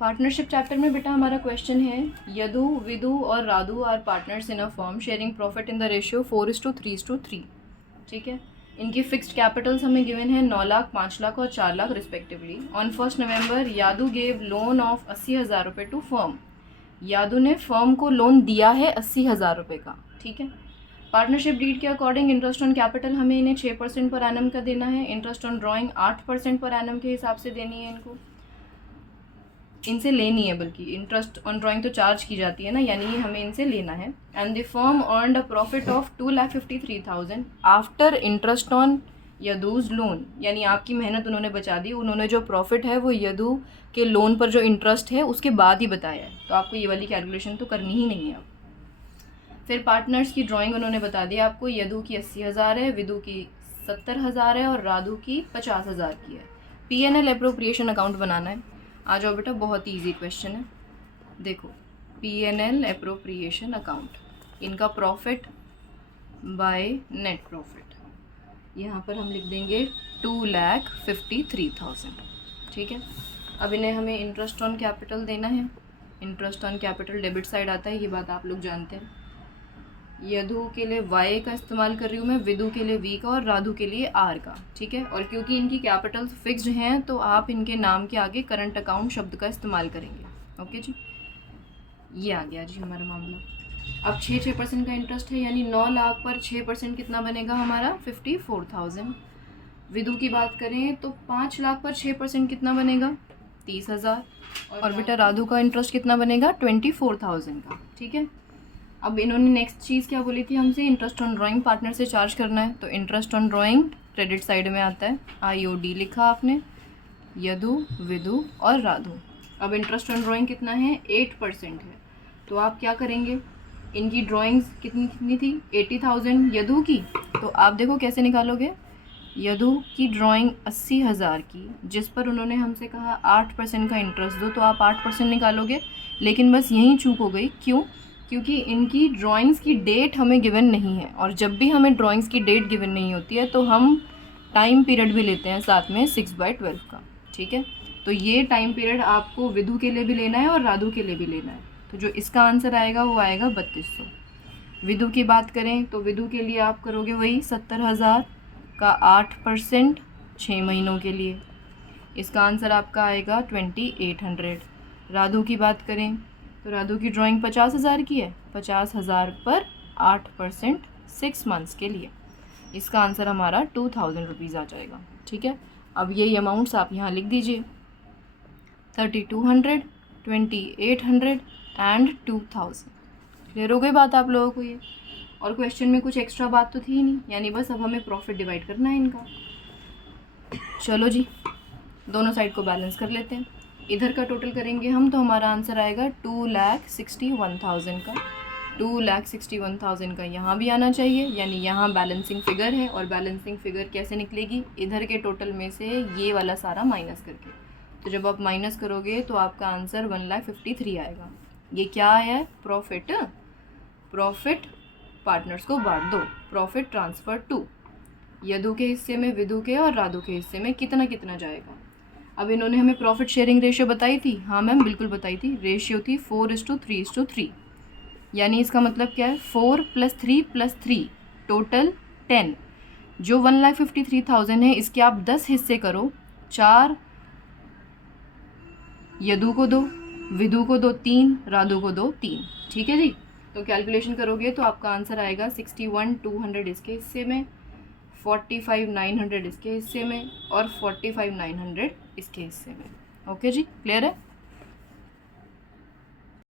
Partnership chapter में बेटा हमारा क्वेश्चन है, यदु, विदु और Radhu are partners in a firm sharing profit in the ratio 4:3:3। ठीक है, इनकी फिक्स्ड कैपिटल्स हमें गिवन है 9 लाख, 5 लाख और 4 lakh respectively. On 1 November Yadu gave loan of 80,000 रुपये टू फर्म। यादू ने फर्म को लोन दिया है 80,000 रुपये का। ठीक है, पार्टनरशिप डीड के अकॉर्डिंग इंटरेस्ट ऑन कैपिटल हमें इन्हें 6% पर एनम का देना है। Interest on drawing 8% per annum के हिसाब से देनी है इनको, इनसे लेनी है, बल्कि इंटरेस्ट ऑन ड्राइंग तो चार्ज की जाती है ना, यानी ये हमें इनसे लेना है। And the firm earned a profit of 2,53,000 after interest on Yadu's loan, यानी आपकी मेहनत उन्होंने बचा दी, उन्होंने जो प्रॉफिट है वो यदू के लोन पर जो इंटरेस्ट है उसके बाद ही बताया है, तो आपको ये वाली कैलकुलेशन तो करनी ही नहीं है अब। फिर पार्टनर्स की ड्राइंग उन्होंने बता दिया आपको, यदू की 80,000 है, विदु की 70,000 है और राधु की 50,000 की है। P&L एप्रोप्रिएशन अकाउंट बनाना है। आ जाओ बेटा, बहुत ही ईजी क्वेश्चन है। देखो, P&L एप्रोप्रिएशन अकाउंट, इनका प्रॉफिट बाय नेट प्रॉफिट, यहाँ पर हम लिख देंगे 2,53,000। ठीक है, अब इन्हें हमें इंटरेस्ट ऑन कैपिटल देना है। Interest on capital debit side आता है, ये बात आप लोग जानते हैं। यदु के लिए Y का इस्तेमाल कर रही हूँ मैं, विदु के लिए V का और राधु के लिए R का। ठीक है, और क्योंकि इनकी कैपिटल फिक्स्ड हैं तो आप इनके नाम के आगे करंट अकाउंट शब्द का इस्तेमाल करेंगे। ओके जी, ये आ गया जी हमारा मामला। अब 6% का इंटरेस्ट है, यानी 9 लाख पर 6% कितना बनेगा हमारा 54,000। विदु की बात करें तो 5 लाख पर 6% कितना बनेगा 30,000। और बेटा राधु का इंटरेस्ट कितना बनेगा 24,000 का। ठीक है, अब इन्होंने नेक्स्ट चीज़ क्या बोली थी हमसे, इंटरेस्ट ऑन ड्राइंग पार्टनर से चार्ज करना है, तो interest on drawing credit side में आता है। IOD लिखा आपने, यदु, विदु और राधु। अब इंटरेस्ट ऑन ड्राइंग कितना है 8% है, तो आप क्या करेंगे, इनकी ड्राइंग्स कितनी थी 80,000 यदु की, तो आप देखो कैसे निकालोगे। यदु की ड्राइंग 80,000 की, जिस पर उन्होंने हमसे कहा 8% का इंटरेस्ट दो, तो आप 8% निकालोगे। लेकिन बस यहीं चूक हो गई, क्यों? क्योंकि इनकी ड्राइंग्स की डेट हमें गिवन नहीं है, और जब भी हमें ड्राइंग्स की डेट गिवन नहीं होती है तो हम टाइम पीरियड भी लेते हैं साथ में 6/12 का। ठीक है, तो ये टाइम पीरियड आपको विदु के लिए भी लेना है और राधु के लिए भी लेना है, तो जो इसका आंसर आएगा वो आएगा 3200। विदु की बात करें तो विदु के लिए आप करोगे वही 70,000 का 8% 6 महीनों के लिए, इसका आंसर आपका आएगा 2800। राधु की बात करें तो राधु की ड्राइंग 50,000 की है, 50,000 पर 8% 6 मंथ्स के लिए, इसका आंसर हमारा 2,000 रुपीज़ आ जाएगा। ठीक है, अब यही अमाउंट्स आप यहाँ लिख दीजिए, 3,200, 2,800 एंड 2,000। क्लियर हो गई बात आप लोगों को ये? और क्वेश्चन में कुछ एक्स्ट्रा बात तो थी ही नहीं, यानी बस अब हमें प्रॉफिट डिवाइड करना है इनका। चलो जी, दोनों साइड को बैलेंस कर लेते हैं। इधर का टोटल करेंगे हम तो हमारा आंसर आएगा 2,61,000 का। 2,61,000 का यहाँ भी आना चाहिए, यानी यहाँ बैलेंसिंग फिगर है, और बैलेंसिंग फिगर कैसे निकलेगी, इधर के टोटल में से ये वाला सारा माइनस करके। तो जब आप माइनस करोगे तो आपका आंसर 1,53,000 आएगा। ये क्या है, प्रॉफिट। प्रॉफिट पार्टनर्स को बांट दो, प्रॉफिट ट्रांसफ़र टू, यदु के हिस्से में, विदु के और राधु के हिस्से में कितना कितना जाएगा। अब इन्होंने हमें प्रॉफिट शेयरिंग रेशियो बताई थी, हाँ मैम बिल्कुल बताई थी, रेशियो थी 4:3:3, यानी इसका मतलब क्या है 4 + 3 + 3 टोटल 10। जो 1,53,000 है इसके आप 10 हिस्से करो, 4 यदु को दो, विदु को दो 3, राधु को दो 3। ठीक है जी, तो कैलकुलेशन करोगे तो आपका आंसर आएगा 61,200 इसके हिस्से में, 45,900 इसके हिस्से में और 45,900 इसके हिस्से में। ओके जी, क्लियर है?